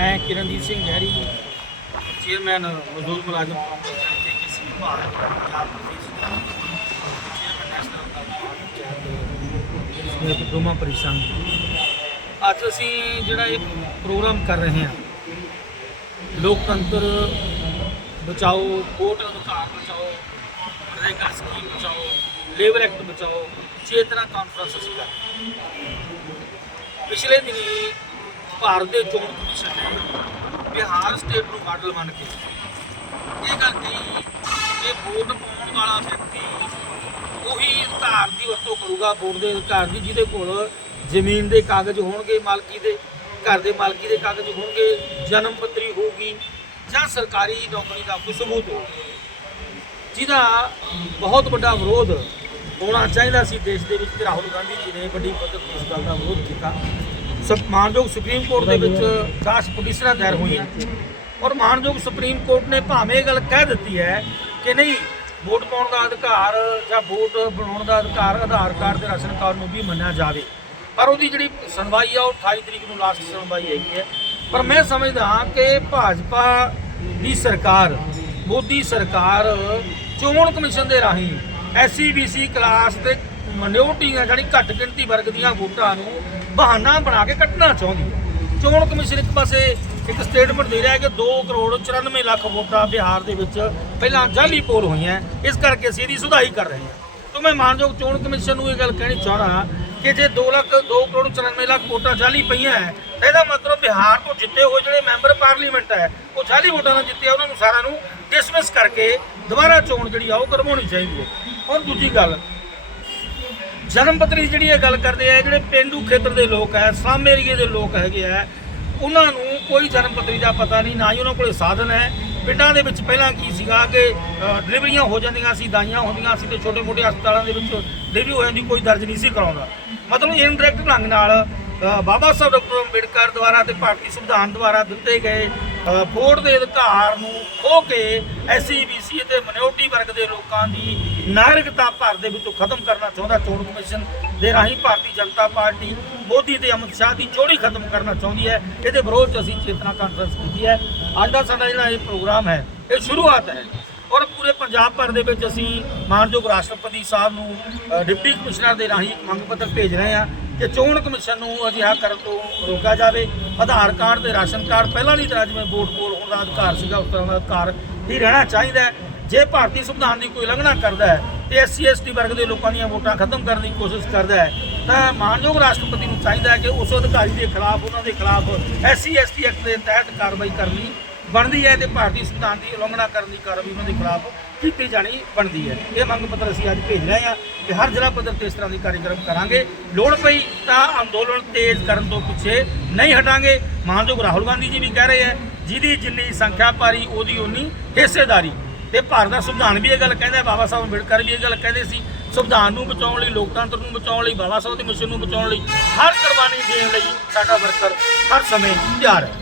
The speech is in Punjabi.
ਮੈਂ ਕਿਰਨਜੀਤ ਸਿੰਘ ਗਹਿਰੀ ਚੇਅਰਮੈਨ ਮਜ਼ਦੂਰ ਮੁਲਾਜ਼ਮ ਕਾਂਗਰਸ ਕੇ ਵਿਭਾਗ ਪੰਜਾਬ ਪ੍ਰਦੇਸ਼ ਚੇਅਰਮੈਨ ਨੈਸ਼ਨਲ ਕਾਂਗਰਸ ਡੋਮਾ ਅੱਜ ਅਸੀਂ ਜਿਹੜਾ ਇਹ ਪ੍ਰੋਗਰਾਮ ਕਰ ਰਹੇ ਹਾਂ, ਲੋਕਤੰਤਰ ਬਚਾਓ, ਵੋਟ ਅਧਿਕਾਰ ਬਚਾਓ ਨਰੇਗਾ ਸਕੀਮ ਬਚਾਓ, ਲੇਬਰ ਐਕਟ ਬਚਾਓ, ਚੇਤਨਾ ਕਾਨਫਰੰਸ ਅਸੀਂ ਕਰ ਪਿਛਲੇ ਦਿਨੀ ਭਾਰਤ ਦੇ ਚੋਣ ਕਮਿਸ਼ਨ ਨੇ ਬਿਹਾਰ ਸਟੇਟ ਨੂੰ ਮਾਡਲ ਮੰਨ ਕੇ ਇਹ ਗੱਲ ਕਹੀ ਕਿ ਵੋਟ ਪਾਉਣ ਵਾਲਾ ਵਿਅਕਤੀ ਉਹੀ ਅਧਿਕਾਰ ਦੀ ਵਰਤੋਂ ਕਰੂਗਾ, ਵੋਟ ਦੇ ਅਧਿਕਾਰ ਦੀ, ਜਿਹਦੇ ਕੋਲ ਜ਼ਮੀਨ ਦੇ ਕਾਗਜ਼ ਹੋਣਗੇ, ਮਾਲਕੀ ਦੇ, ਘਰ ਦੇ ਮਾਲਕੀ ਦੇ ਕਾਗਜ਼ ਹੋਣਗੇ, ਜਨਮ ਪੱਤਰੀ ਹੋਊਗੀ ਜਾਂ ਸਰਕਾਰੀ ਨੌਕਰੀ ਦਾ ਕੋਈ ਸਬੂਤ ਹੋਊਗਾ। ਜਿਹਦਾ ਬਹੁਤ ਵੱਡਾ ਵਿਰੋਧ ਹੋਣਾ ਚਾਹੀਦਾ ਸੀ ਦੇਸ਼ ਦੇ ਵਿੱਚ ਰਾਹੁਲ ਗਾਂਧੀ ਜੀ ਨੇ ਵੱਡੀ ਪੱਧਰ ਤੇ ਇਸ ਗੱਲ ਦਾ ਵਿਰੋਧ ਕੀਤਾ। ਮਾਨਯੋਗ ਸੁਪਰੀਮ ਕੋਰਟ ਦੇ ਵਿੱਚ 10 ਪਟੀਸ਼ਨਾਂ ਦਾਇਰ ਹੋਈਆਂ। ਔਰ ਮਾਨਯੋਗ ਸੁਪਰੀਮ ਕੋਰਟ ਨੇ ਭਾਵੇਂ ਇਹ ਗੱਲ ਕਹਿ ਦਿੱਤੀ ਹੈ ਕਿ ਨਹੀਂ ਵੋਟ ਪਾਉਣ ਦਾ ਅਧਿਕਾਰ ਜਾਂ ਵੋਟ ਬਣਾਉਣ ਦਾ ਅਧਿਕਾਰ ਆਧਾਰ ਕਾਰਡ ਤੇ ਰਾਸ਼ਨ ਕਾਰਡ ਨੂੰ ਵੀ ਮੰਨਿਆ ਜਾਵੇ। ਪਰ ਉਹਦੀ ਜਿਹੜੀ ਸੁਣਵਾਈ ਆ ਉਹ 28 ਤਰੀਕ ਨੂੰ ਲਾਸਟ ਸੁਣਵਾਈ ਹੈਗੀ ਹੈ। ਪਰ ਮੈਂ ਸਮਝਦਾ ਕਿ ਭਾਜਪਾ ਦੀ ਸਰਕਾਰ ਮੋਦੀ ਸਰਕਾਰ ਚੋਣ ਕਮਿਸ਼ਨ ਦੇ ਰਾਹੀਂ ਐਸਸੀ ਬੀਸੀ ਕਲਾਸ ਤੇ ਮਿਨੋਰਟੀਆਂ ਜਾਨੀ ਘੱਟ ਗਿਣਤੀ ਵਰਗ ਦੀਆਂ ਵੋਟਾਂ ਨੂੰ ਬਹਾਨਾ ਬਣਾ ਕੇ ਕੱਟਣਾ ਚਾਹੁੰਦੀ ਹੈ। ਚੋਣ ਕਮਿਸ਼ਨ ਇੱਕ ਪਾਸੇ ਇੱਕ ਸਟੇਟਮੈਂਟ ਦੇ ਰਿਹਾ ਹੈ ਕਿ 2 ਕਰੋੜ 94 ਲੱਖ ਵੋਟਾਂ ਬਿਹਾਰ ਦੇ ਵਿੱਚ ਪਹਿਲਾਂ ਜਾਲੀ ਪੋਲ ਹੋਈਆਂ ਇਸ ਕਰਕੇ ਅਸੀਂ ਇਹਦੀ ਸੁਧਾਈ ਕਰ ਰਹੇ ਹਾਂ। ਤਾਂ ਮੈਂ ਮਾਨਯੋਗ ਚੋਣ ਕਮਿਸ਼ਨ ਨੂੰ ਇਹ ਗੱਲ ਕਹਿਣੀ ਚਾਹਣਾ ਕਿ ਜੇ 2 ਲੱਖ 2 ਕਰੋੜ 94 ਲੱਖ ਵੋਟਾਂ ਜਾਲੀ ਪਈਆਂ ਹੈ, ਤਾਂ ਇਹਦਾ ਮਤਲਬ ਬਿਹਾਰ ਤੋਂ ਜਿੱਤੇ ਹੋਏ ਜਿਹੜੇ ਮੈਂਬਰ ਪਾਰਲੀਮੈਂਟ ਹੈ, ਉਹ ਜਾਲੀ ਵੋਟਾਂ ਨਾਲ ਜਿੱਤੇ ਉਹਨਾਂ ਨੂੰ ਸਾਰਿਆਂ ਨੂੰ ਡਿਸਮਿਸ ਕਰਕੇ ਦੁਬਾਰਾ ਚੋਣ ਜਿਹੜੀ ਆ, ਉਹ ਕਰਵਾਉਣੀ ਚਾਹੀਦੀ ਹੈ। ਹੁਣ ਦੂਜੀ ਗੱਲ ਜਨਮ ਪੱਤਰੀ ਜਿਹੜੀ ਇਹ ਗੱਲ ਕਰਦੇ ਆ ਜਿਹੜੇ ਪਿੰਡੂ ਖੇਤਰ ਦੇ ਲੋਕ ਹੈ ਸਾਮ ਏਰੀਏ ਦੇ ਲੋਕ ਹੈਗੇ ਆ ਉਹਨਾਂ ਨੂੰ ਕੋਈ ਜਨਮ ਪੱਤਰੀ ਦਾ ਪਤਾ ਨਹੀਂ ਨਾ ਹੀ ਉਹਨਾਂ ਕੋਲੇ ਸਾਧਨ ਹੈ। ਪਿੰਡਾਂ ਦੇ ਵਿੱਚ ਪਹਿਲਾਂ ਕੀ ਸੀਗਾ ਕਿ ਡਿਲੀਵਰੀਆਂ ਹੋ ਜਾਂਦੀਆਂ ਸੀ ਦਾਈਆਂ ਹੁੰਦੀਆਂ ਸੀ ਤੇ ਛੋਟੇ-ਮੋਟੇ ਹਸਪਤਾਲਾਂ ਦੇ ਵਿੱਚ ਡਿਲੀਵਰੀ ਹੋ ਜਾਂਦੀ ਕੋਈ ਦਰਜ ਨਹੀਂ ਸੀ ਕਰਾਉਂਦਾ। ਮਤਲਬ ਇਨਡਾਇਰੈਕਟ ਢੰਗ ਨਾਲ ਬਾਬਾ ਸਾਹਿਬ ਡਾਕਟਰ ਅੰਬੇਡਕਰ ਦੁਆਰਾ ਤੇ ਭਾਰਤੀ ਸੰਵਿਧਾਨ ਦੁਆਰਾ ਦਿੱਤੇ ਗਏ ਅ, ਵੋਟ ਦੇ ਅਧਿਕਾਰ ਨੂੰ ਖੋ ਕੇ ਐਸਸੀ ਬੀਸੀ ਅਤੇ ਮਿਨੋਰਟੀ ਵਰਗ ਦੇ ਲੋਕਾਂ ਦੀ ਨਾਗਰਿਕਤਾ ਭਾਰਤ ਦੇ ਵਿੱਚੋਂ ਖਤਮ ਕਰਨਾ ਚਾਹੁੰਦਾ, ਚੋਣ ਕਮਿਸ਼ਨ ਦੇ ਰਾਹੀਂ ਭਾਰਤੀ ਜਨਤਾ ਪਾਰਟੀ ਮੋਦੀ ਤੇ ਅਮਿਤ ਸ਼ਾਹ ਦੀ ਜੋੜੀ ਖਤਮ ਕਰਨਾ ਚਾਹੁੰਦੀ ਹੈ। ਇਹਦੇ ਵਿਰੋਧ 'ਚ ਅਸੀਂ ਚੇਤਨਾ ਕਾਨਫਰੰਸ ਕੀਤੀ ਹੈ। ਅੱਜ ਦਾ ਸਾਡਾ ਜਿਹੜਾ ਇਹ ਪ੍ਰੋਗਰਾਮ ਹੈ, ਇਹ ਸ਼ੁਰੂਆਤ ਹੈ। ਔਰ ਪੂਰੇ ਪੰਜਾਬ ਭਰ ਦੇ ਵਿੱਚ ਅਸੀਂ ਮਾਨਯੋਗ ਰਾਸ਼ਟਰਪਤੀ ਸਾਹਿਬ ਨੂੰ ਡਿਪਟੀ ਕਮਿਸ਼ਨਰ ਦੇ ਰਾਹੀਂ ਇੱਕ ਮੰਗ ਪੱਤਰ ਭੇਜ ਰਹੇ ਹਾਂ ਕਿ ਚੋਣ ਕਮਿਸ਼ਨ ਨੂੰ ਅਜਿਹਾ ਕਰਨ ਤੋਂ ਰੋਕਿਆ ਜਾਵੇ। ਆਧਾਰ ਕਾਰਡ ਤੇ ਰਾਸ਼ਨ ਕਾਰਡ ਪਹਿਲਾਂ ਦੀ ਤਰ੍ਹਾਂ ਜਿਵੇਂ ਵੋਟ ਪੋਲ ਹੋਣ ਦਾ ਅਧਿਕਾਰ ਸੀਗਾ, ਉਸ ਤਰ੍ਹਾਂ ਦਾ ਅਧਿਕਾਰ ਹੀ ਰਹਿਣਾ ਚਾਹੀਦਾ ਹੈ। ਜੇ ਭਾਰਤੀ ਸੰਵਿਧਾਨ ਦੀ ਕੋਈ ਉਲੰਘਣਾ ਕਰਦਾ ਹੈ ਤੇ ਐਸਸੀ, ਐਸਟੀ ਵਰਗ ਦੇ ਲੋਕਾਂ ਦੀਆਂ ਵੋਟਾਂ ਖਤਮ ਕਰਨ ਦੀ ਕੋਸ਼ਿਸ਼ ਕਰਦਾ ਹੈ, ਤਾਂ ਮਾਨਯੋਗ ਰਾਸ਼ਟਰਪਤੀ ਨੂੰ ਚਾਹੀਦਾ ਹੈ ਕਿ ਉਸ ਅਧਿਕਾਰੀ ਦੇ ਖਿਲਾਫ, ਉਹਨਾਂ ਦੇ ਖਿਲਾਫ ਐਸਸੀ, ਐਸਟੀ ਐਕਟ ਦੇ ਤਹਿਤ ਕਾਰਵਾਈ ਕਰਨੀ ਬਣਦੀ ਹੈ ਤੇ ਭਾਰਤੀ ਸੰਵਿਧਾਨ ਦੀ ਉਲੰਘਣਾ ਕਰਨ ਦੀ ਕਾਰਵਾਈ ਉਹਨਾਂ ਦੇ ਖਿਲਾਫ ਕੀਤੀ ਜਾਣੀ ਬਣਦੀ ਹੈ। ਇਹ ਮੰਗ ਪੱਤਰ ਅਸੀਂ ਅੱਜ ਭੇਜ ਰਹੇ ਹਾਂ ਕਿ ਹਰ ਜ਼ਿਲ੍ਹਾ ਪੱਧਰ ਤੇ ਇਸ ਤਰ੍ਹਾਂ ਦੀ ਕਾਰਜਕ੍ਰਮ ਕਰਾਂਗੇ। ਲੋੜ ਪਈ ਤਾਂ ਅੰਦੋਲਨ ਤੇਜ਼ ਕਰਨ ਤੋਂ ਪਿੱਛੇ ਨਹੀਂ ਹਟਾਂਗੇ। ਮਾਨਯੋਗ ਰਾਹੁਲ ਗਾਂਧੀ ਜੀ ਵੀ ਕਹਿ ਰਹੇ ਹੈ, ਜਿਹਦੀ ਜਿੰਨੀ ਸੰਖਿਆ ਭਾਰੀ ਉਹਦੀ ਉਨੀ ਹਿੱਸੇਦਾਰੀ। ਤੇ ਭਾਰਤ ਦਾ ਸੰਵਿਧਾਨ ਵੀ ਇਹ ਗੱਲ ਕਹਿੰਦਾ ਬਾਬਾ ਸਾਹਿਬ ਅੰਬੇਡਕਰ ਵੀ ਇਹ ਗੱਲ ਕਹਿੰਦੇ ਸੀ। ਸੰਵਿਧਾਨ ਨੂੰ ਬਚਾਉਣ ਲਈ, ਲੋਕਤੰਤਰ ਨੂੰ ਬਚਾਉਣ ਲਈ, ਬਾਬਾ ਸਾਹਿਬ ਦੇ ਮਿਸ਼ਨ ਨੂੰ ਬਚਾਉਣ ਲਈ ਹਰ ਕੁਰਬਾਨੀ ਦੇਣ ਲਈ ਸਾਡਾ ਵਰਕਰ ਹਰ ਸਮੇਂ ਤਿਆਰ ਹੈ।